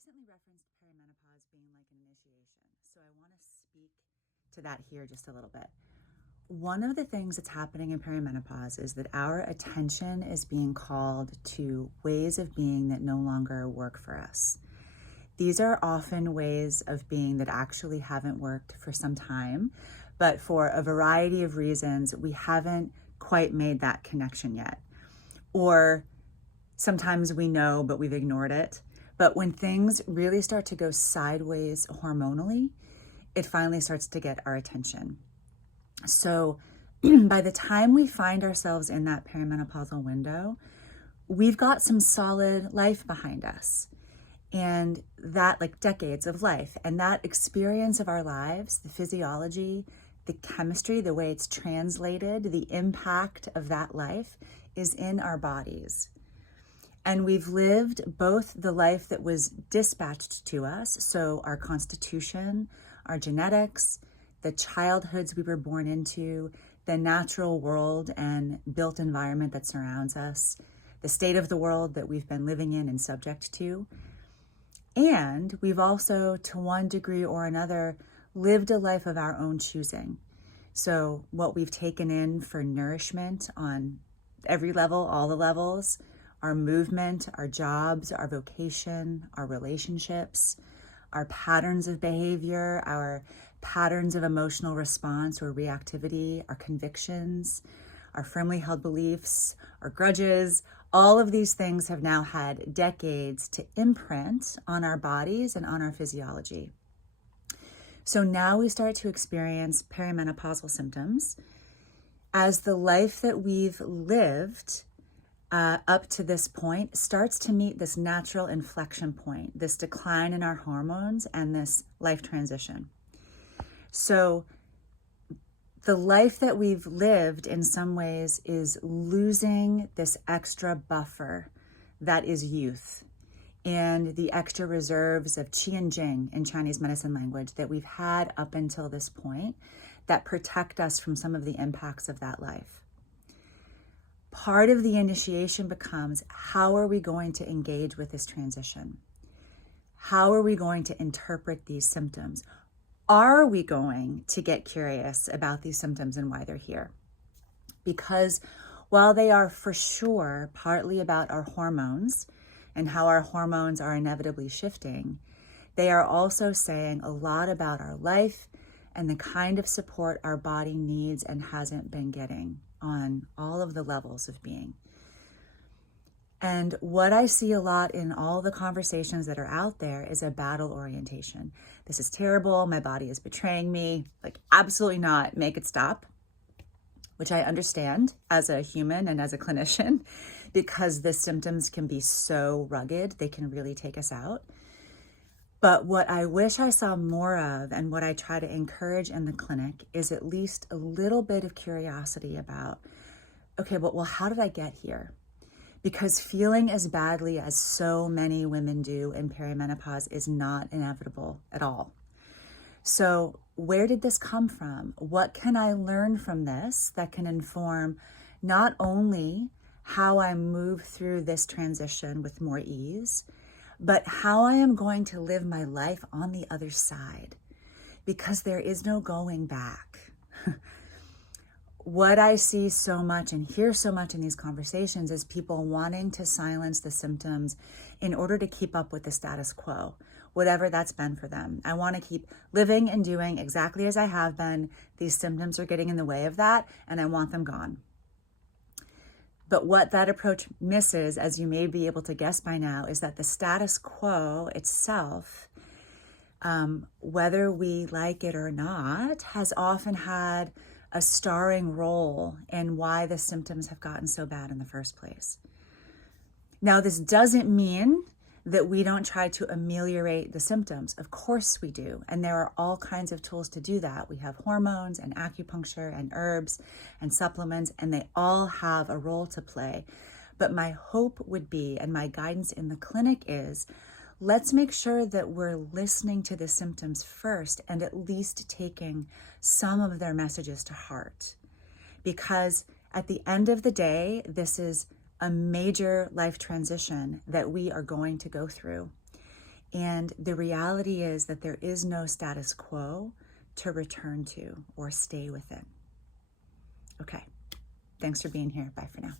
recently referenced perimenopause being like an initiation, so I want to speak to that here just a little bit. One of the things that's happening in perimenopause is that our attention is being called to ways of being that no longer work for us. These are often ways of being that actually haven't worked for some time, but for a variety of reasons, we haven't quite made that connection yet. Or sometimes we know, but we've ignored it. But when things really start to go sideways hormonally, it finally starts to get our attention. So by the time we find ourselves in that perimenopausal window, we've got some solid life behind us. And that, like decades of life, and that experience of our lives, the physiology, the chemistry, the way it's translated, the impact of that life is in our bodies. And we've lived both the life that was dispatched to us, so our constitution, our genetics, the childhoods we were born into, the natural world and built environment that surrounds us, the state of the world that we've been living in and subject to. And we've also, to one degree or another, lived a life of our own choosing. So what we've taken in for nourishment on every level, all the levels, our movement, our jobs, our vocation, our relationships, our patterns of behavior, our patterns of emotional response or reactivity, our convictions, our firmly held beliefs, our grudges, all of these things have now had decades to imprint on our bodies and on our physiology. So now we start to experience perimenopausal symptoms as the life that we've lived up to this point starts to meet this natural inflection point, this decline in our hormones and this life transition. So the life that we've lived in some ways is losing this extra buffer that is youth and the extra reserves of qi and jing in Chinese medicine language that we've had up until this point that protect us from some of the impacts of that life. Part of the initiation becomes, how are we going to engage with this transition? How are we going to interpret these symptoms? Are we going to get curious about these symptoms and why they're here? Because while they are for sure partly about our hormones and how our hormones are inevitably shifting, they are also saying a lot about our life and the kind of support our body needs and hasn't been getting on all of the levels of being. And what I see a lot in all the conversations that are out there is a battle orientation. This is terrible. My body is betraying me. Like, absolutely not. Make it stop, which I understand as a human and as a clinician, because the symptoms can be so rugged. They can really take us out. But what I wish I saw more of, and what I try to encourage in the clinic, is at least a little bit of curiosity about, okay, well, how did I get here? Because feeling as badly as so many women do in perimenopause is not inevitable at all. So where did this come from? What can I learn from this that can inform not only how I move through this transition with more ease, but how I am going to live my life on the other side? Because there is no going back. What I see so much and hear so much in these conversations is people wanting to silence the symptoms in order to keep up with the status quo, whatever that's been for them. I want to keep living and doing exactly as I have been. These symptoms are getting in the way of that, and I want them gone. But what that approach misses, as you may be able to guess by now, is that the status quo itself, whether we like it or not, has often had a starring role in why the symptoms have gotten so bad in the first place. Now, this doesn't mean that we don't try to ameliorate the symptoms. Of course we do. And there are all kinds of tools to do that. We have hormones and acupuncture and herbs and supplements, and they all have a role to play. But my hope would be, and my guidance in the clinic is, let's make sure that we're listening to the symptoms first and at least taking some of their messages to heart. Because at the end of the day, this is a major life transition that we are going to go through. And the reality is that there is no status quo to return to or stay within. Okay, thanks for being here. Bye for now.